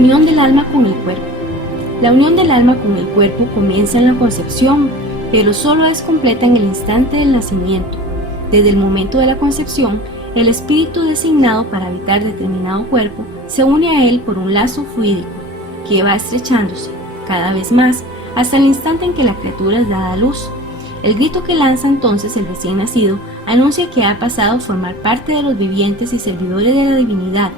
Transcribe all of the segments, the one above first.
Unión del alma con el cuerpo. La unión del alma con el cuerpo comienza en la concepción, pero solo es completa en el instante del nacimiento. Desde el momento de la concepción, el espíritu designado para habitar determinado cuerpo se une a él por un lazo fluídico, que va estrechándose cada vez más hasta el instante en que la criatura es dada a luz. El grito que lanza entonces el recién nacido anuncia que ha pasado a formar parte de los vivientes y servidores de la divinidad.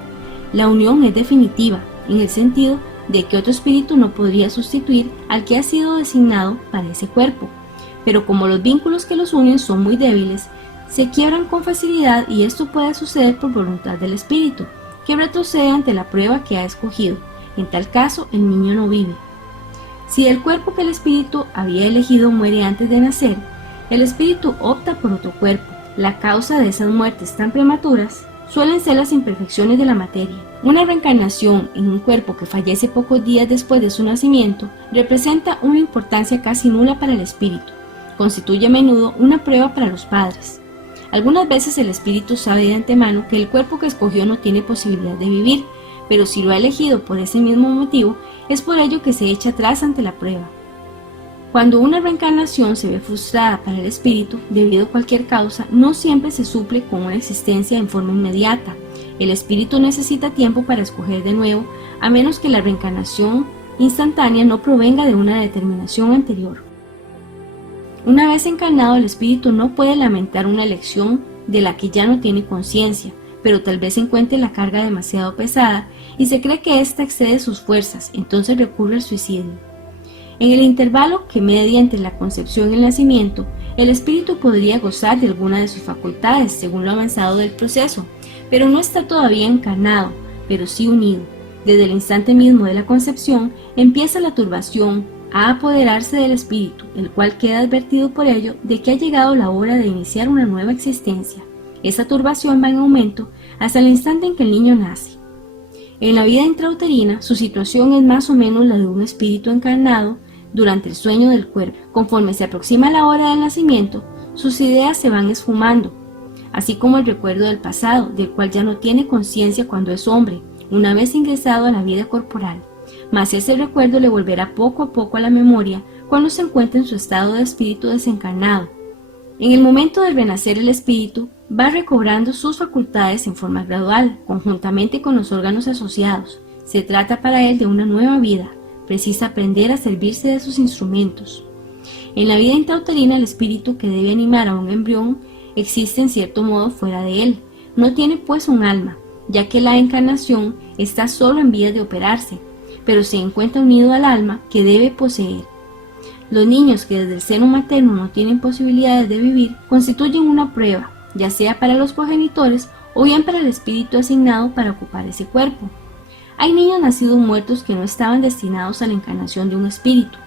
La unión es definitiva, en el sentido de que otro espíritu no podría sustituir al que ha sido designado para ese cuerpo. Pero como los vínculos que los unen son muy débiles, se quiebran con facilidad y esto puede suceder por voluntad del espíritu, que retrocede ante la prueba que ha escogido. En tal caso, el niño no vive. Si el cuerpo que el espíritu había elegido muere antes de nacer, el espíritu opta por otro cuerpo. La causa de esas muertes tan prematuras suelen ser las imperfecciones de la materia. Una reencarnación en un cuerpo que fallece pocos días después de su nacimiento representa una importancia casi nula para el espíritu. Constituye a menudo una prueba para los padres. Algunas veces el espíritu sabe de antemano que el cuerpo que escogió no tiene posibilidad de vivir, pero si lo ha elegido por ese mismo motivo, es por ello que se echa atrás ante la prueba. Cuando una reencarnación se ve frustrada para el espíritu debido a cualquier causa, no siempre se suple con una existencia en forma inmediata. El espíritu necesita tiempo para escoger de nuevo, a menos que la reencarnación instantánea no provenga de una determinación anterior. Una vez encarnado, el espíritu no puede lamentar una elección de la que ya no tiene conciencia, pero tal vez encuentre la carga demasiado pesada y se cree que ésta excede sus fuerzas, entonces recurre al suicidio. En el intervalo que media entre la concepción y el nacimiento, el espíritu podría gozar de alguna de sus facultades según lo avanzado del proceso, pero no está todavía encarnado, pero sí unido. Desde el instante mismo de la concepción empieza la turbación a apoderarse del espíritu, el cual queda advertido por ello de que ha llegado la hora de iniciar una nueva existencia. Esa turbación va en aumento hasta el instante en que el niño nace. En la vida intrauterina, su situación es más o menos la de un espíritu encarnado durante el sueño del cuerpo. Conforme se aproxima la hora del nacimiento, sus ideas se van esfumando, así como el recuerdo del pasado, del cual ya no tiene conciencia cuando es hombre, una vez ingresado a la vida corporal. Mas ese recuerdo le volverá poco a poco a la memoria cuando se encuentre en su estado de espíritu desencarnado. En el momento de renacer el espíritu, va recobrando sus facultades en forma gradual, conjuntamente con los órganos asociados. Se trata para él de una nueva vida, precisa aprender a servirse de sus instrumentos. En la vida intrauterina, el espíritu que debe animar a un embrión existe en cierto modo fuera de él. No tiene pues un alma, ya que la encarnación está solo en vías de operarse, pero se encuentra unido al alma que debe poseer. Los niños que desde el seno materno no tienen posibilidades de vivir constituyen una prueba, ya sea para los progenitores o bien para el espíritu asignado para ocupar ese cuerpo. Hay niños nacidos muertos que no estaban destinados a la encarnación de un espíritu.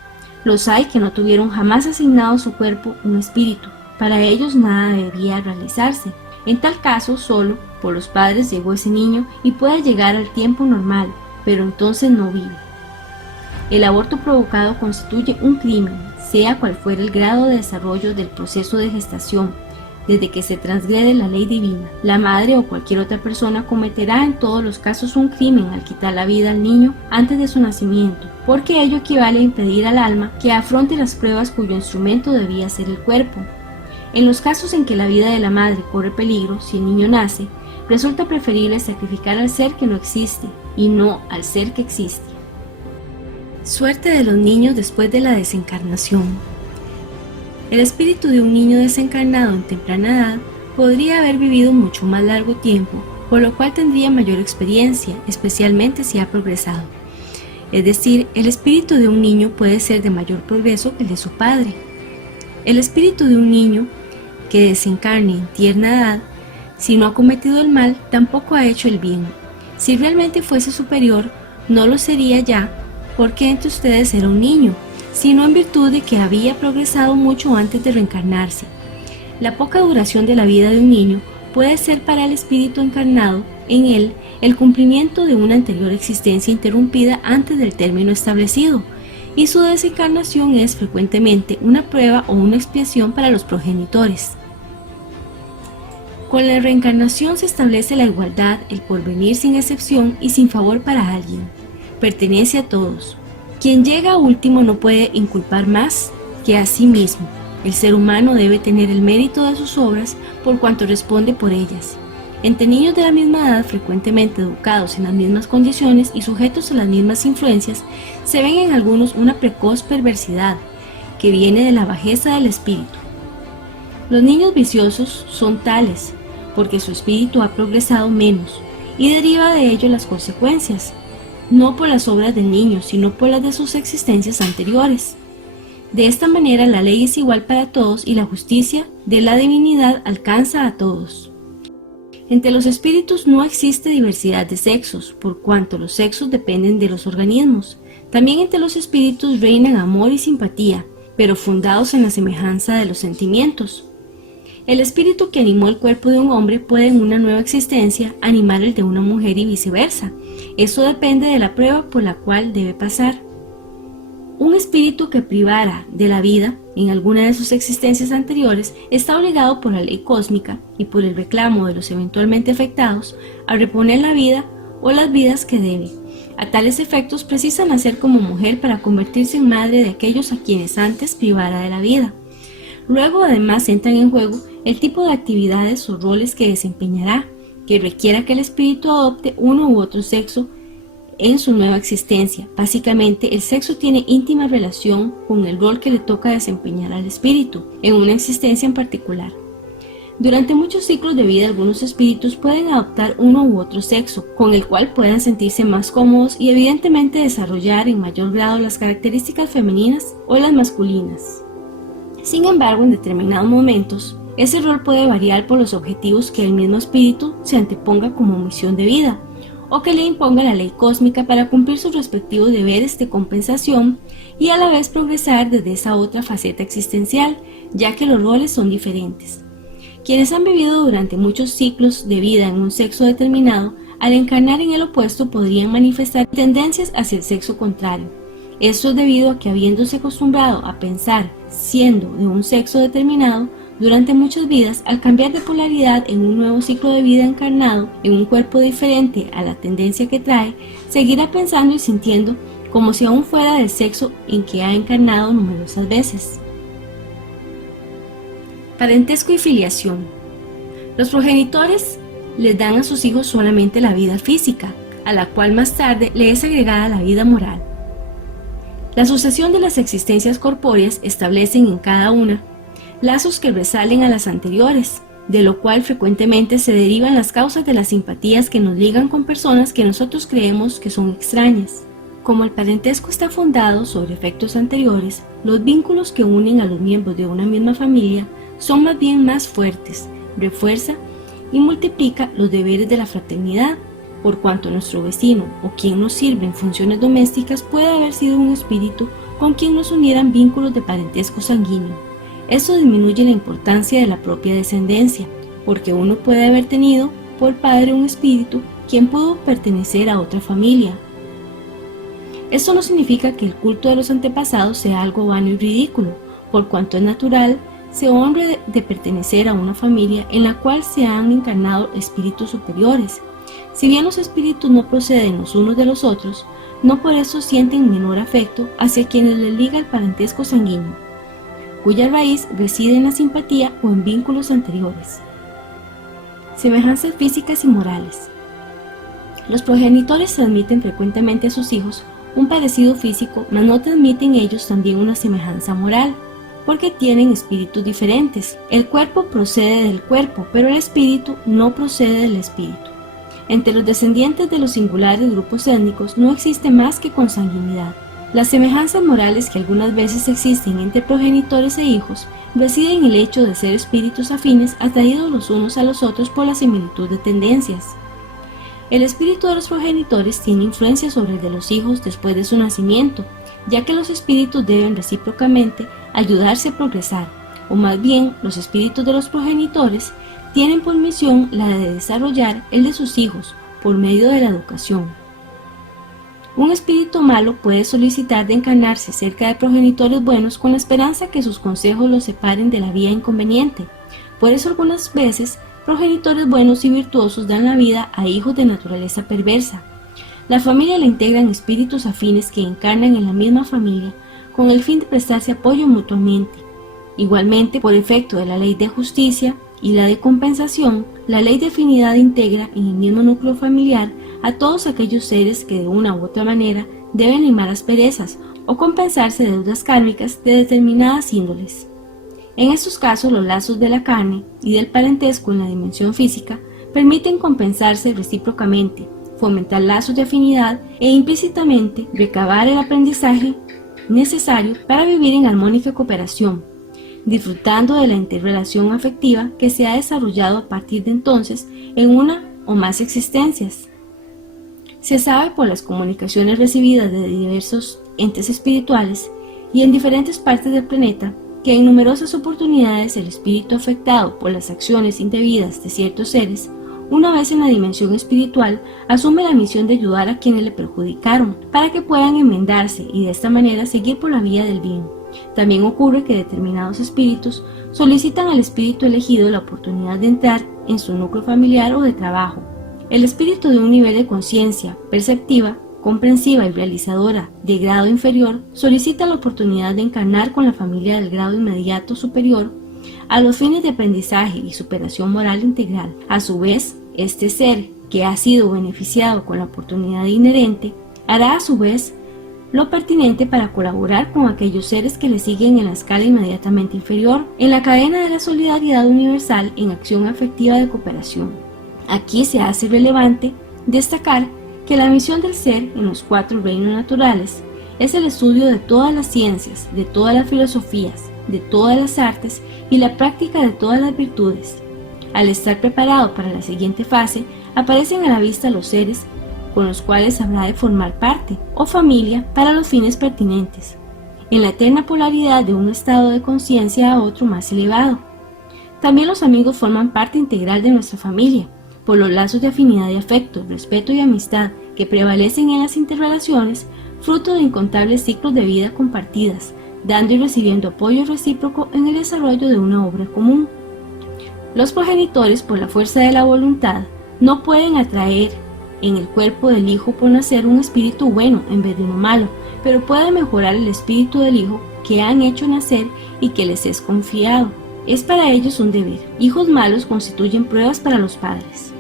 Los hay que no tuvieron jamás asignado a su cuerpo un espíritu. Para ellos nada debería realizarse. En tal caso, solo por los padres llegó ese niño y puede llegar al tiempo normal, pero entonces no vive. El aborto provocado constituye un crimen, sea cual fuera el grado de desarrollo del proceso de gestación. Desde que se transgrede la ley divina, la madre o cualquier otra persona cometerá en todos los casos un crimen al quitar la vida al niño antes de su nacimiento, porque ello equivale a impedir al alma que afronte las pruebas cuyo instrumento debía ser el cuerpo. En los casos en que la vida de la madre corre peligro si el niño nace, resulta preferible sacrificar al ser que no existe y no al ser que existe. Suerte de los niños después de la desencarnación. El espíritu de un niño desencarnado en temprana edad podría haber vivido mucho más largo tiempo, por lo cual tendría mayor experiencia, especialmente si ha progresado. Es decir, el espíritu de un niño puede ser de mayor progreso que el de su padre. El espíritu de un niño que desencarne en tierna edad, si no ha cometido el mal, tampoco ha hecho el bien. Si realmente fuese superior, no lo sería ya, porque entre ustedes era un niño, sino en virtud de que había progresado mucho antes de reencarnarse. La poca duración de la vida de un niño puede ser para el espíritu encarnado en él el cumplimiento de una anterior existencia interrumpida antes del término establecido, y su desencarnación es frecuentemente una prueba o una expiación para los progenitores. Con la reencarnación se establece la igualdad, el porvenir sin excepción y sin favor para alguien. pertenece a todos. Quien llega último no puede inculpar más que a sí mismo. El ser humano debe tener el mérito de sus obras por cuanto responde por ellas. Entre niños de la misma edad, frecuentemente educados en las mismas condiciones y sujetos a las mismas influencias, se ven en algunos una precoz perversidad que viene de la bajeza del espíritu. Los niños viciosos son tales porque su espíritu ha progresado menos y deriva de ello las consecuencias, no por las obras del niño, sino por las de sus existencias anteriores. De esta manera la ley es igual para todos y la justicia de la divinidad alcanza a todos. Entre los espíritus no existe diversidad de sexos, por cuanto los sexos dependen de los organismos. También entre los espíritus reinan amor y simpatía, pero fundados en la semejanza de los sentimientos. El espíritu que animó el cuerpo de un hombre puede en una nueva existencia animar el de una mujer y viceversa. Eso depende de la prueba por la cual debe pasar. Un espíritu que privara de la vida en alguna de sus existencias anteriores está obligado por la ley cósmica y por el reclamo de los eventualmente afectados a reponer la vida o las vidas que debe. A tales efectos precisa nacer como mujer para convertirse en madre de aquellos a quienes antes privara de la vida. Luego además entran en juego el tipo de actividades o roles que desempeñará, que requiera que el espíritu adopte uno u otro sexo en su nueva existencia. Básicamente, el sexo tiene íntima relación con el rol que le toca desempeñar al espíritu en una existencia en particular. Durante muchos ciclos de vida, algunos espíritus pueden adoptar uno u otro sexo, con el cual puedan sentirse más cómodos y evidentemente desarrollar en mayor grado las características femeninas o las masculinas. Sin embargo, en determinados momentos, ese rol puede variar por los objetivos que el mismo espíritu se anteponga como misión de vida, o que le imponga la ley cósmica para cumplir sus respectivos deberes de compensación y a la vez progresar desde esa otra faceta existencial, ya que los roles son diferentes. Quienes han vivido durante muchos ciclos de vida en un sexo determinado, al encarnar en el opuesto podrían manifestar tendencias hacia el sexo contrario. Esto es debido a que habiéndose acostumbrado a pensar siendo de un sexo determinado, durante muchas vidas, al cambiar de polaridad en un nuevo ciclo de vida encarnado en un cuerpo diferente a la tendencia que trae, seguirá pensando y sintiendo como si aún fuera del sexo en que ha encarnado numerosas veces. Parentesco y filiación. Los progenitores les dan a sus hijos solamente la vida física, a la cual más tarde le es agregada la vida moral. La sucesión de las existencias corpóreas establecen en cada una lazos que resalen a las anteriores, de lo cual frecuentemente se derivan las causas de las simpatías que nos ligan con personas que nosotros creemos que son extrañas. Como el parentesco está fundado sobre efectos anteriores, los vínculos que unen a los miembros de una misma familia son más bien más fuertes, refuerza y multiplica los deberes de la fraternidad, por cuanto nuestro vecino o quien nos sirve en funciones domésticas puede haber sido un espíritu con quien nos unieran vínculos de parentesco sanguíneo. Eso disminuye la importancia de la propia descendencia, porque uno puede haber tenido por padre un espíritu quien pudo pertenecer a otra familia. Esto no significa que el culto de los antepasados sea algo vano y ridículo, por cuanto es natural se honre de pertenecer a una familia en la cual se han encarnado espíritus superiores. Si bien los espíritus no proceden los unos de los otros, no por eso sienten menor afecto hacia quienes les liga el parentesco sanguíneo, cuya raíz reside en la simpatía o en vínculos anteriores. Semejanzas físicas y morales. Los progenitores transmiten frecuentemente a sus hijos un parecido físico, mas no transmiten ellos también una semejanza moral, porque tienen espíritus diferentes. El cuerpo procede del cuerpo, pero el espíritu no procede del espíritu. Entre los descendientes de los singulares grupos étnicos no existe más que consanguinidad. Las semejanzas morales que algunas veces existen entre progenitores e hijos residen en el hecho de ser espíritus afines atraídos los unos a los otros por la similitud de tendencias. El espíritu de los progenitores tiene influencia sobre el de los hijos después de su nacimiento, ya que los espíritus deben recíprocamente ayudarse a progresar, o más bien los espíritus de los progenitores tienen por misión la de desarrollar el de sus hijos por medio de la educación. Un espíritu malo puede solicitar de encarnarse cerca de progenitores buenos con la esperanza que sus consejos los separen de la vía inconveniente. Por eso algunas veces progenitores buenos y virtuosos dan la vida a hijos de naturaleza perversa. La familia la integran espíritus afines que encarnan en la misma familia con el fin de prestarse apoyo mutuamente. Igualmente, por efecto de la ley de justicia y la de compensación, la ley de afinidad integra en el mismo núcleo familiar a todos aquellos seres que de una u otra manera deben limar asperezas o compensarse deudas kármicas de determinadas índoles. En estos casos, los lazos de la carne y del parentesco en la dimensión física permiten compensarse recíprocamente, fomentar lazos de afinidad e implícitamente recabar el aprendizaje necesario para vivir en armónica cooperación, disfrutando de la interrelación afectiva que se ha desarrollado a partir de entonces en una o más existencias. Se sabe por las comunicaciones recibidas de diversos entes espirituales y en diferentes partes del planeta que en numerosas oportunidades el espíritu afectado por las acciones indebidas de ciertos seres, una vez en la dimensión espiritual, asume la misión de ayudar a quienes le perjudicaron para que puedan enmendarse y de esta manera seguir por la vía del bien. También ocurre que determinados espíritus solicitan al espíritu elegido la oportunidad de entrar en su núcleo familiar o de trabajo. El espíritu de un nivel de conciencia perceptiva, comprensiva y realizadora de grado inferior solicita la oportunidad de encarnar con la familia del grado inmediato superior a los fines de aprendizaje y superación moral integral. A su vez, este ser que ha sido beneficiado con la oportunidad inherente hará a su vez lo pertinente para colaborar con aquellos seres que le siguen en la escala inmediatamente inferior, en la cadena de la solidaridad universal en acción afectiva de cooperación. Aquí se hace relevante destacar que la misión del ser en los 4 reinos naturales es el estudio de todas las ciencias, de todas las filosofías, de todas las artes y la práctica de todas las virtudes. Al estar preparado para la siguiente fase, aparecen a la vista los seres con los cuales habrá de formar parte o familia para los fines pertinentes, en la eterna polaridad de un estado de conciencia a otro más elevado. También los amigos forman parte integral de nuestra familia, por los lazos de afinidad y afecto, respeto y amistad que prevalecen en las interrelaciones, fruto de incontables ciclos de vida compartidas, dando y recibiendo apoyo recíproco en el desarrollo de una obra común. Los progenitores, por la fuerza de la voluntad, no pueden atraer en el cuerpo del hijo por nacer un espíritu bueno en vez de uno malo, pero pueden mejorar el espíritu del hijo que han hecho nacer y que les es confiado. Es para ellos un deber. Hijos malos constituyen pruebas para los padres.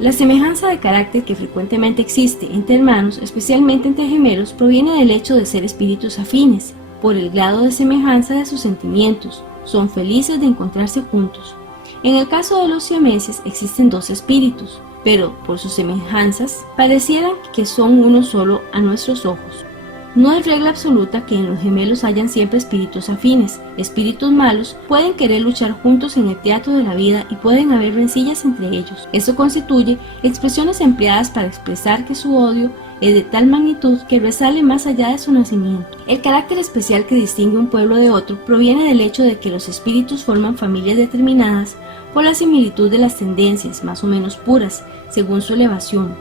La semejanza de carácter que frecuentemente existe entre hermanos, especialmente entre gemelos, proviene del hecho de ser espíritus afines. Por el grado de semejanza de sus sentimientos, son felices de encontrarse juntos. En el caso de los siameses existen 2 espíritus, pero por sus semejanzas parecieran que son uno solo a nuestros ojos. No es regla absoluta que en los gemelos hayan siempre espíritus afines. Espíritus malos pueden querer luchar juntos en el teatro de la vida y pueden haber rencillas entre ellos. Esto constituye expresiones empleadas para expresar que su odio es de tal magnitud que resale más allá de su nacimiento. El carácter especial que distingue un pueblo de otro proviene del hecho de que los espíritus forman familias determinadas por la similitud de las tendencias más o menos puras, según su elevación.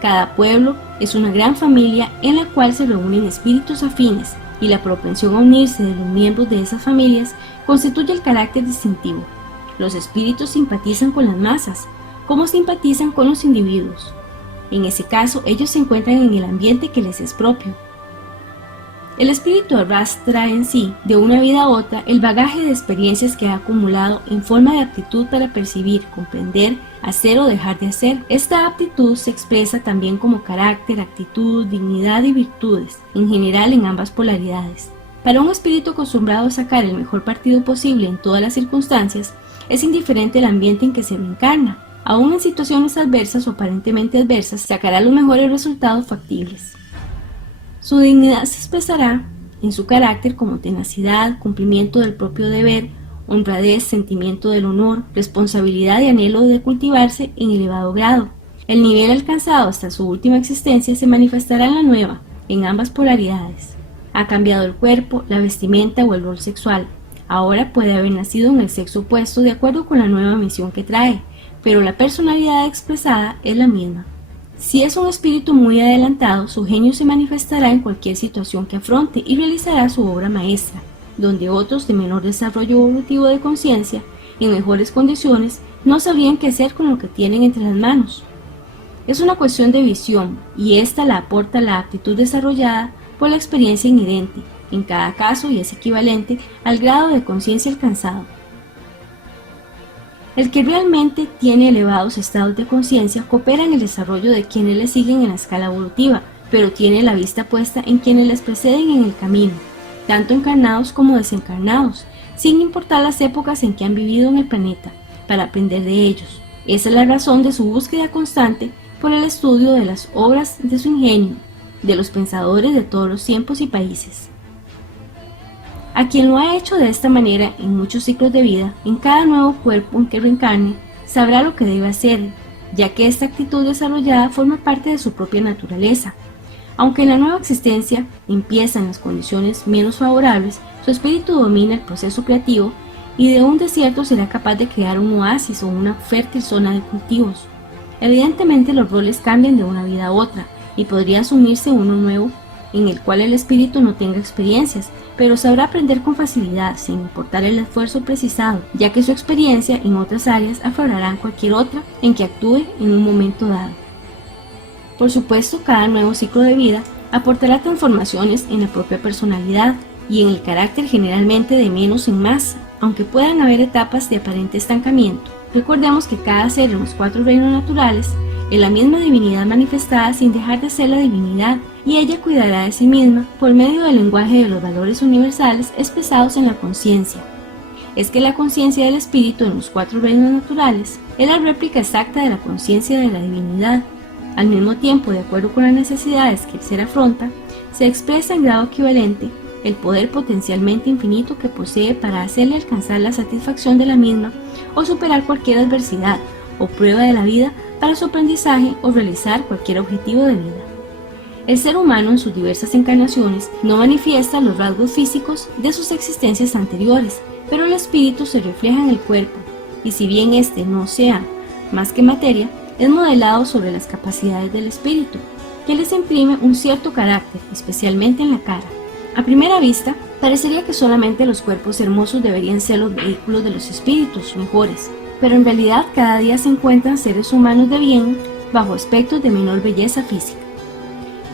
Cada pueblo es una gran familia en la cual se reúnen espíritus afines y la propensión a unirse de los miembros de esas familias constituye el carácter distintivo. Los espíritus simpatizan con las masas, como simpatizan con los individuos. En ese caso, ellos se encuentran en el ambiente que les es propio. El espíritu arrastra en sí, de una vida a otra, el bagaje de experiencias que ha acumulado en forma de aptitud para percibir, comprender, hacer o dejar de hacer. Esta aptitud se expresa también como carácter, actitud, dignidad y virtudes, en general en ambas polaridades. Para un espíritu acostumbrado a sacar el mejor partido posible en todas las circunstancias, es indiferente el ambiente en que se reencarna. Aún en situaciones adversas o aparentemente adversas, sacará los mejores resultados factibles. Su dignidad se expresará en su carácter como tenacidad, cumplimiento del propio deber, honradez, sentimiento del honor, responsabilidad y anhelo de cultivarse en elevado grado. El nivel alcanzado hasta su última existencia se manifestará en la nueva, en ambas polaridades. Ha cambiado el cuerpo, la vestimenta o el rol sexual. Ahora puede haber nacido en el sexo opuesto de acuerdo con la nueva misión que trae, pero la personalidad expresada es la misma. Si es un espíritu muy adelantado, su genio se manifestará en cualquier situación que afronte y realizará su obra maestra, donde otros de menor desarrollo evolutivo de conciencia, en mejores condiciones, no sabrían qué hacer con lo que tienen entre las manos. Es una cuestión de visión, y esta la aporta la aptitud desarrollada por la experiencia inherente, en cada caso, y es equivalente al grado de conciencia alcanzado. El que realmente tiene elevados estados de conciencia coopera en el desarrollo de quienes le siguen en la escala evolutiva, pero tiene la vista puesta en quienes les preceden en el camino, tanto encarnados como desencarnados, sin importar las épocas en que han vivido en el planeta, para aprender de ellos. Esa es la razón de su búsqueda constante por el estudio de las obras de su ingenio, de los pensadores de todos los tiempos y países. A quien lo ha hecho de esta manera en muchos ciclos de vida, en cada nuevo cuerpo en que reencarne, sabrá lo que debe hacer, ya que esta actitud desarrollada forma parte de su propia naturaleza. Aunque en la nueva existencia empiezan las condiciones menos favorables, su espíritu domina el proceso creativo y de un desierto será capaz de crear un oasis o una fértil zona de cultivos. Evidentemente los roles cambian de una vida a otra y podría asumirse uno nuevo en el cual el espíritu no tenga experiencias, pero sabrá aprender con facilidad sin importar el esfuerzo precisado, ya que su experiencia en otras áreas aflorará en cualquier otra en que actúe en un momento dado. Por supuesto, cada nuevo ciclo de vida aportará transformaciones en la propia personalidad y en el carácter, generalmente de menos en más, aunque puedan haber etapas de aparente estancamiento. Recordemos que cada ser en los 4 reinos naturales es la misma divinidad manifestada sin dejar de ser la divinidad, y ella cuidará de sí misma por medio del lenguaje de los valores universales expresados en la conciencia. Es que la conciencia del espíritu en los 4 reinos naturales es la réplica exacta de la conciencia de la divinidad. Al mismo tiempo, de acuerdo con las necesidades que el ser afronta, se expresa en grado equivalente el poder potencialmente infinito que posee para hacerle alcanzar la satisfacción de la misma o superar cualquier adversidad o prueba de la vida para su aprendizaje o realizar cualquier objetivo de vida. El ser humano en sus diversas encarnaciones no manifiesta los rasgos físicos de sus existencias anteriores, pero el espíritu se refleja en el cuerpo, y si bien éste no sea más que materia, es modelado sobre las capacidades del espíritu, que les imprime un cierto carácter, especialmente en la cara. A primera vista, parecería que solamente los cuerpos hermosos deberían ser los vehículos de los espíritus mejores, pero en realidad cada día se encuentran seres humanos de bien bajo aspectos de menor belleza física.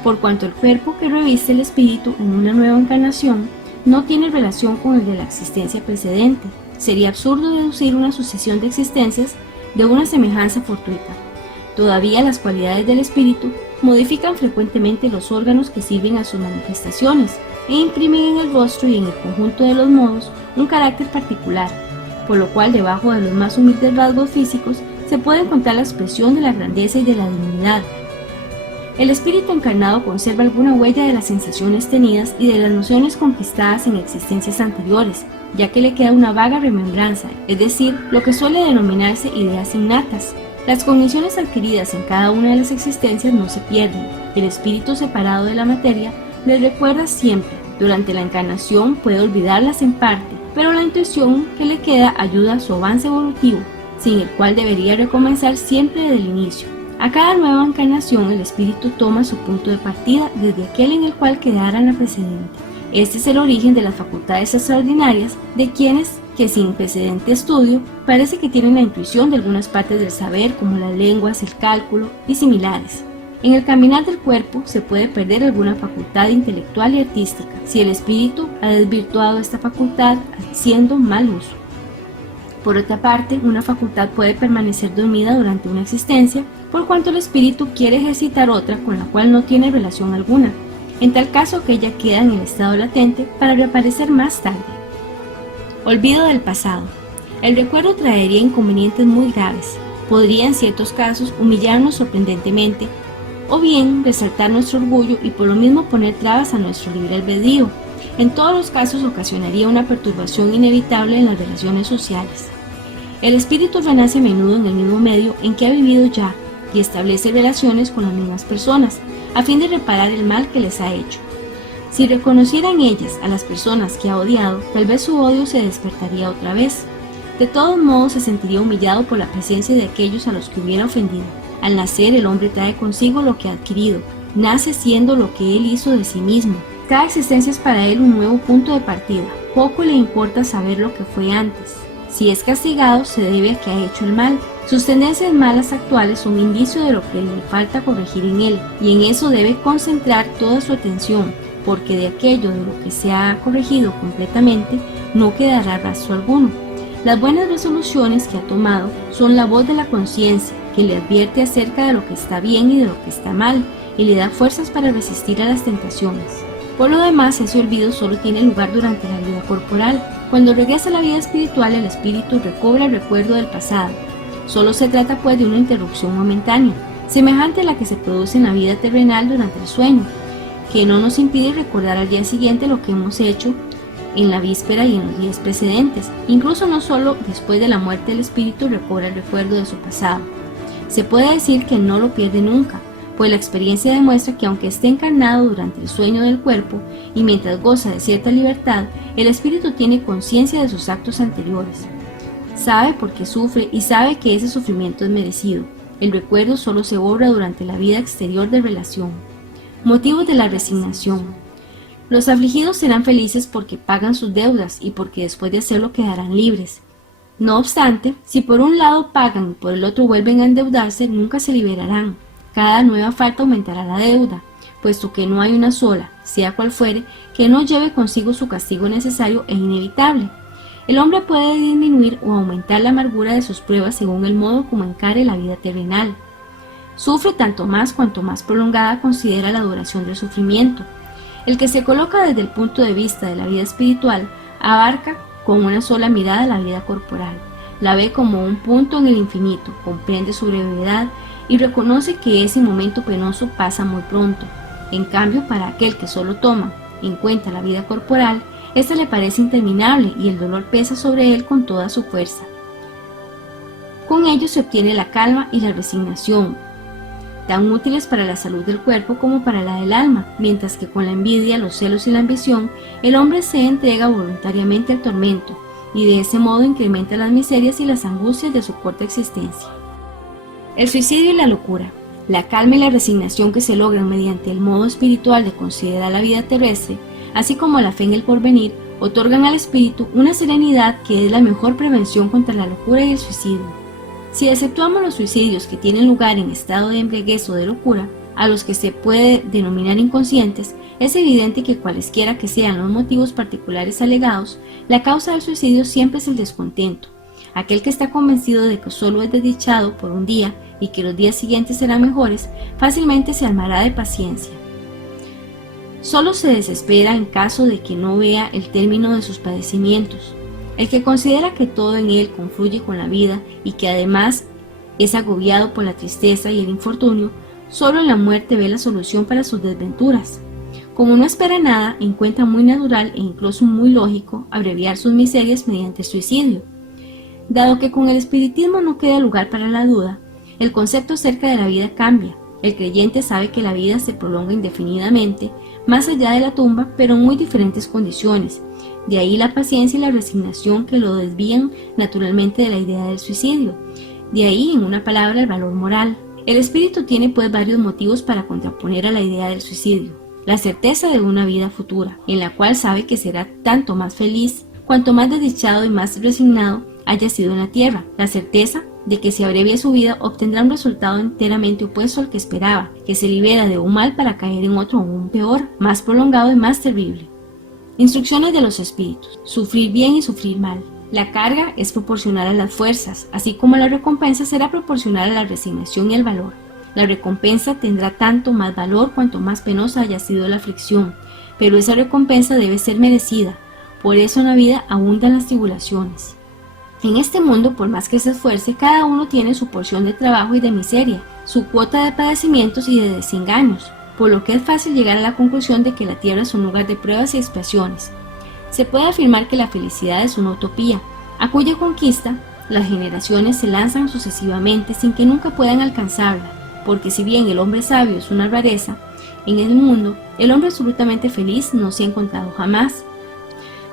Por cuanto el cuerpo que reviste el espíritu en una nueva encarnación no tiene relación con el de la existencia precedente, sería absurdo deducir una sucesión de existencias de una semejanza fortuita. Todavía las cualidades del espíritu modifican frecuentemente los órganos que sirven a sus manifestaciones e imprimen en el rostro y en el conjunto de los modos un carácter particular, por lo cual debajo de los más humildes rasgos físicos se puede encontrar la expresión de la grandeza y de la divinidad. El espíritu encarnado conserva alguna huella de las sensaciones tenidas y de las nociones conquistadas en existencias anteriores, ya que le queda una vaga remembranza, es decir, lo que suele denominarse ideas innatas. Las cogniciones adquiridas en cada una de las existencias no se pierden. El espíritu separado de la materia les recuerda siempre. Durante la encarnación puede olvidarlas en parte, pero la intuición que le queda ayuda a su avance evolutivo, sin el cual debería recomenzar siempre desde el inicio. A cada nueva encarnación el espíritu toma su punto de partida desde aquel en el cual quedara en la precedente. Este es el origen de las facultades extraordinarias de quienes que sin precedente estudio parece que tienen la intuición de algunas partes del saber como las lenguas, el cálculo y similares. En el caminar del cuerpo se puede perder alguna facultad intelectual y artística si el espíritu ha desvirtuado esta facultad haciendo mal uso. Por otra parte, una facultad puede permanecer dormida durante una existencia, por cuanto el espíritu quiere ejercitar otra con la cual no tiene relación alguna. En tal caso, aquella queda en el estado latente para reaparecer más tarde. Olvido del pasado. El recuerdo traería inconvenientes muy graves. Podría en ciertos casos humillarnos sorprendentemente, o bien resaltar nuestro orgullo y por lo mismo poner trabas a nuestro libre albedrío. En todos los casos ocasionaría una perturbación inevitable en las relaciones sociales. El espíritu renace a menudo en el mismo medio en que ha vivido ya y establece relaciones con las mismas personas a fin de reparar el mal que les ha hecho. Si reconociera en ellas a las personas que ha odiado, tal vez su odio se despertaría otra vez. De todos modos se sentiría humillado por la presencia de aquellos a los que hubiera ofendido. Al nacer el hombre trae consigo lo que ha adquirido, nace siendo lo que él hizo de sí mismo. Cada existencia es para él un nuevo punto de partida. Poco le importa saber lo que fue antes. Si es castigado, se debe a que ha hecho el mal, Sus tendencias malas actuales son indicio de lo que le falta corregir en él, y en eso debe concentrar toda su atención, porque de aquello de lo que se ha corregido completamente no quedará rastro alguno. Las buenas resoluciones que ha tomado son la voz de la conciencia, que le advierte acerca de lo que está bien y de lo que está mal, y le da fuerzas para resistir a las tentaciones. Por lo demás, ese olvido solo tiene lugar durante la vida corporal. Cuando regresa a la vida espiritual, el espíritu recobra el recuerdo del pasado. Solo se trata pues de una interrupción momentánea, semejante a la que se produce en la vida terrenal durante el sueño, que no nos impide recordar al día siguiente lo que hemos hecho en la víspera y en los días precedentes. Incluso no solo después de la muerte el espíritu recobra el recuerdo de su pasado. Se puede decir que no lo pierde nunca, pues la experiencia demuestra que aunque esté encarnado durante el sueño del cuerpo y mientras goza de cierta libertad, el espíritu tiene conciencia de sus actos anteriores. Sabe por qué sufre y sabe que ese sufrimiento es merecido. El recuerdo solo se borra durante la vida exterior de relación. Motivos de la resignación. Los afligidos serán felices porque pagan sus deudas y porque después de hacerlo quedarán libres. No obstante, si por un lado pagan y por el otro vuelven a endeudarse, nunca se liberarán. Cada nueva falta aumentará la deuda, puesto que no hay una sola, sea cual fuere, que no lleve consigo su castigo necesario e inevitable. El hombre puede disminuir o aumentar la amargura de sus pruebas según el modo como encare la vida terrenal. Sufre tanto más cuanto más prolongada considera la duración del sufrimiento. El que se coloca desde el punto de vista de la vida espiritual abarca con una sola mirada la vida corporal, la ve como un punto en el infinito, comprende su brevedad y reconoce que ese momento penoso pasa muy pronto. En cambio, para aquel que solo toma en cuenta la vida corporal, esta le parece interminable y el dolor pesa sobre él con toda su fuerza. Con ello se obtiene la calma y la resignación, tan útiles para la salud del cuerpo como para la del alma, mientras que con la envidia, los celos y la ambición, el hombre se entrega voluntariamente al tormento, y de ese modo incrementa las miserias y las angustias de su corta existencia. El suicidio y la locura. La calma y la resignación que se logran mediante el modo espiritual de considerar la vida terrestre, así como la fe en el porvenir, otorgan al espíritu una serenidad que es la mejor prevención contra la locura y el suicidio. Si exceptuamos los suicidios que tienen lugar en estado de embriaguez o de locura, a los que se puede denominar inconscientes, es evidente que cualesquiera que sean los motivos particulares alegados, la causa del suicidio siempre es el descontento. Aquel que está convencido de que solo es desdichado por un día y que los días siguientes serán mejores, fácilmente se armará de paciencia. Solo se desespera en caso de que no vea el término de sus padecimientos. El que considera que todo en él confluye con la vida y que además es agobiado por la tristeza y el infortunio, solo en la muerte ve la solución para sus desventuras. Como no espera nada, encuentra muy natural e incluso muy lógico abreviar sus miserias mediante el suicidio. Dado que con el espiritismo no queda lugar para la duda, el concepto acerca de la vida cambia. El creyente sabe que la vida se prolonga indefinidamente, más allá de la tumba, pero en muy diferentes condiciones. De ahí la paciencia y la resignación que lo desvían naturalmente de la idea del suicidio. De ahí, en una palabra, el valor moral. El espíritu tiene pues varios motivos para contraponer a la idea del suicidio. La certeza de una vida futura, en la cual sabe que será tanto más feliz, cuanto más desdichado y más resignado haya sido en la tierra. La certeza de que si abrevia su vida obtendrá un resultado enteramente opuesto al que esperaba, que se libera de un mal para caer en otro aún peor, más prolongado y más terrible. Instrucciones de los espíritus. Sufrir bien y sufrir mal. La carga es proporcional a las fuerzas, así como la recompensa será proporcional a la resignación y el valor. La recompensa tendrá tanto más valor cuanto más penosa haya sido la aflicción, pero esa recompensa debe ser merecida. Por eso en la vida abundan las tribulaciones. En este mundo, por más que se esfuerce, cada uno tiene su porción de trabajo y de miseria, su cuota de padecimientos y de desengaños, por lo que es fácil llegar a la conclusión de que la tierra es un lugar de pruebas y expiaciones. Se puede afirmar que la felicidad es una utopía, a cuya conquista las generaciones se lanzan sucesivamente sin que nunca puedan alcanzarla, porque si bien el hombre sabio es una rareza, en el mundo el hombre absolutamente feliz no se ha encontrado jamás.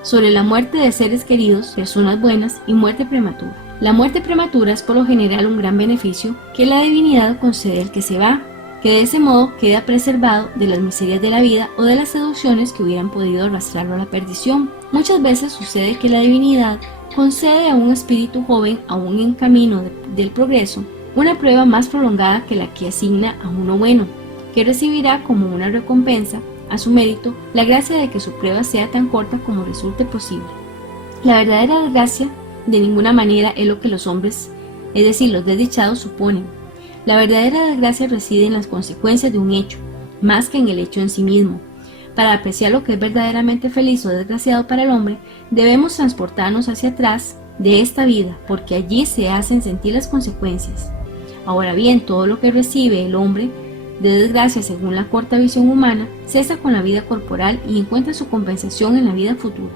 Sobre la muerte de seres queridos, personas buenas y muerte prematura. La muerte prematura es por lo general un gran beneficio que la divinidad concede al que se va, que de ese modo queda preservado de las miserias de la vida o de las seducciones que hubieran podido arrastrarlo a la perdición. Muchas veces sucede que la divinidad concede a un espíritu joven, aún en camino del progreso, una prueba más prolongada que la que asigna a uno bueno, que recibirá como una recompensa a su mérito la gracia de que su prueba sea tan corta como resulte posible. La verdadera desgracia de ninguna manera es lo que los hombres, es decir, los desdichados, suponen. La verdadera desgracia reside en las consecuencias de un hecho, más que en el hecho en sí mismo. Para apreciar lo que es verdaderamente feliz o desgraciado para el hombre, debemos transportarnos hacia atrás de esta vida, porque allí se hacen sentir las consecuencias. Ahora bien, todo lo que recibe el hombre de desgracia según la corta visión humana, cesa con la vida corporal y encuentra su compensación en la vida futura.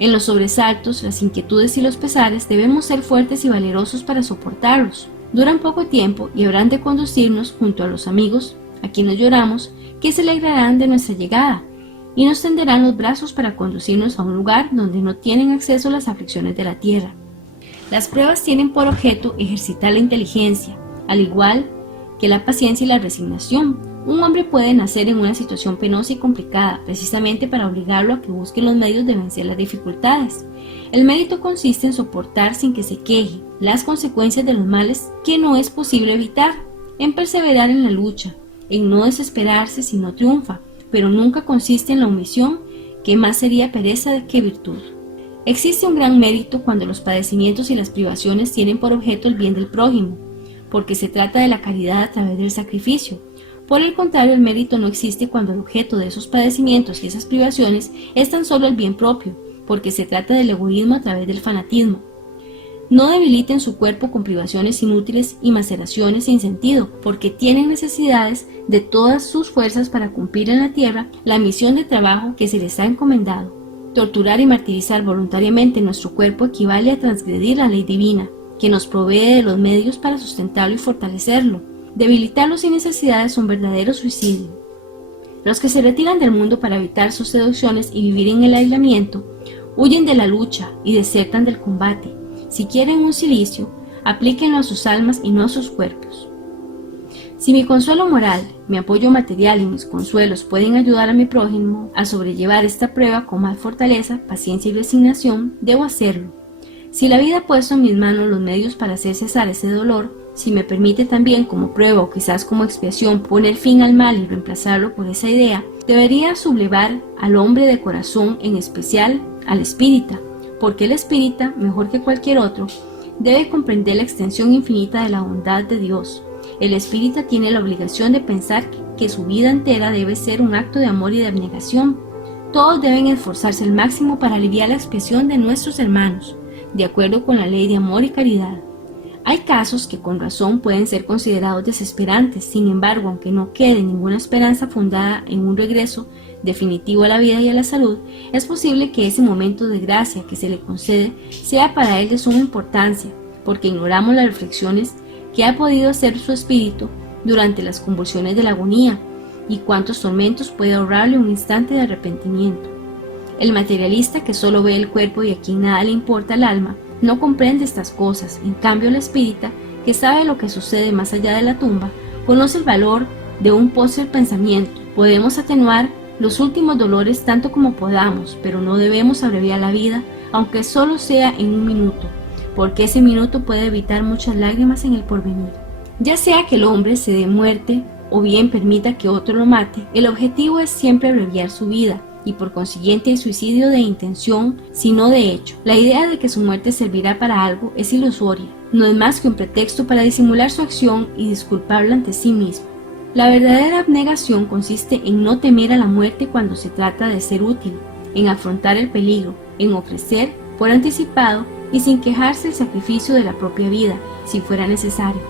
En los sobresaltos, las inquietudes y los pesares debemos ser fuertes y valerosos para soportarlos. Duran poco tiempo y habrán de conducirnos junto a los amigos, a quienes lloramos, que se alegrarán de nuestra llegada y nos tenderán los brazos para conducirnos a un lugar donde no tienen acceso las aflicciones de la tierra. Las pruebas tienen por objeto ejercitar la inteligencia, al igual que la paciencia y la resignación. Un hombre puede nacer en una situación penosa y complicada, precisamente para obligarlo a que busque los medios de vencer las dificultades. El mérito consiste en soportar sin que se queje las consecuencias de los males que no es posible evitar, en perseverar en la lucha, en no desesperarse si no triunfa, pero nunca consiste en la omisión, que más sería pereza que virtud. Existe un gran mérito cuando los padecimientos y las privaciones tienen por objeto el bien del prójimo, porque se trata de la caridad a través del sacrificio. Por el contrario, el mérito no existe cuando el objeto de esos padecimientos y esas privaciones es tan solo el bien propio, porque se trata del egoísmo a través del fanatismo. No debiliten su cuerpo con privaciones inútiles y maceraciones sin sentido, porque tienen necesidades de todas sus fuerzas para cumplir en la tierra la misión de trabajo que se les ha encomendado. Torturar y martirizar voluntariamente nuestro cuerpo equivale a transgredir la ley divina, que nos provee de los medios para sustentarlo y fortalecerlo. Debilitarlo sin necesidad es un verdadero suicidio. Los que se retiran del mundo para evitar sus seducciones y vivir en el aislamiento, huyen de la lucha y desertan del combate. Si quieren un cilicio, aplíquenlo a sus almas y no a sus cuerpos. Si mi consuelo moral, mi apoyo material y mis consuelos pueden ayudar a mi prójimo a sobrellevar esta prueba con más fortaleza, paciencia y resignación, debo hacerlo. Si la vida ha puesto en mis manos los medios para hacer cesar ese dolor, si me permite también como prueba o quizás como expiación poner fin al mal y reemplazarlo por esa idea, debería sublevar al hombre de corazón, en especial al espírita, porque el espírita, mejor que cualquier otro, debe comprender la extensión infinita de la bondad de Dios. El espírita tiene la obligación de pensar que su vida entera debe ser un acto de amor y de abnegación. Todos deben esforzarse al máximo para aliviar la expiación de nuestros hermanos, de acuerdo con la ley de amor y caridad. Hay casos que con razón pueden ser considerados desesperantes, sin embargo, aunque no quede ninguna esperanza fundada en un regreso definitivo a la vida y a la salud, es posible que ese momento de gracia que se le concede sea para él de suma importancia, porque ignoramos las reflexiones que ha podido hacer su espíritu durante las convulsiones de la agonía y cuántos tormentos puede ahorrarle un instante de arrepentimiento. El materialista que solo ve el cuerpo y a quien nada le importa el alma, no comprende estas cosas. En cambio, el espírita, que sabe lo que sucede más allá de la tumba, conoce el valor de un póster pensamiento. Podemos atenuar los últimos dolores tanto como podamos, pero no debemos abreviar la vida, aunque solo sea en un minuto, porque ese minuto puede evitar muchas lágrimas en el porvenir. Ya sea que el hombre se dé muerte o bien permita que otro lo mate, el objetivo es siempre abreviar su vida, y por consiguiente el suicidio de intención, sino de hecho. La idea de que su muerte servirá para algo es ilusoria, no es más que un pretexto para disimular su acción y disculparla ante sí mismo. La verdadera abnegación consiste en no temer a la muerte cuando se trata de ser útil, en afrontar el peligro, en ofrecer por anticipado y sin quejarse el sacrificio de la propia vida, si fuera necesario.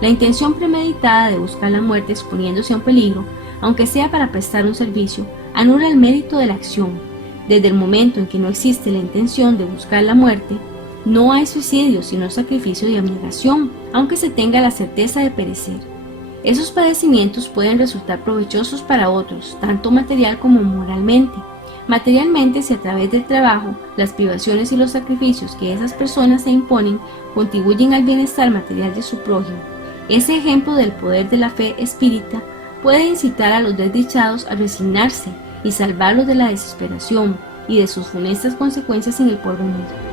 La intención premeditada de buscar la muerte exponiéndose a un peligro, aunque sea para prestar un servicio, anula el mérito de la acción. Desde el momento en que no existe la intención de buscar la muerte, no hay suicidio sino sacrificio y abnegación, aunque se tenga la certeza de perecer. Esos padecimientos pueden resultar provechosos para otros, tanto material como moralmente. Materialmente, si a través del trabajo, las privaciones y los sacrificios que esas personas se imponen contribuyen al bienestar material de su prójimo. Ese ejemplo del poder de la fe espírita puede incitar a los desdichados a resignarse y salvarlos de la desesperación, y de sus funestas consecuencias en el porvenir.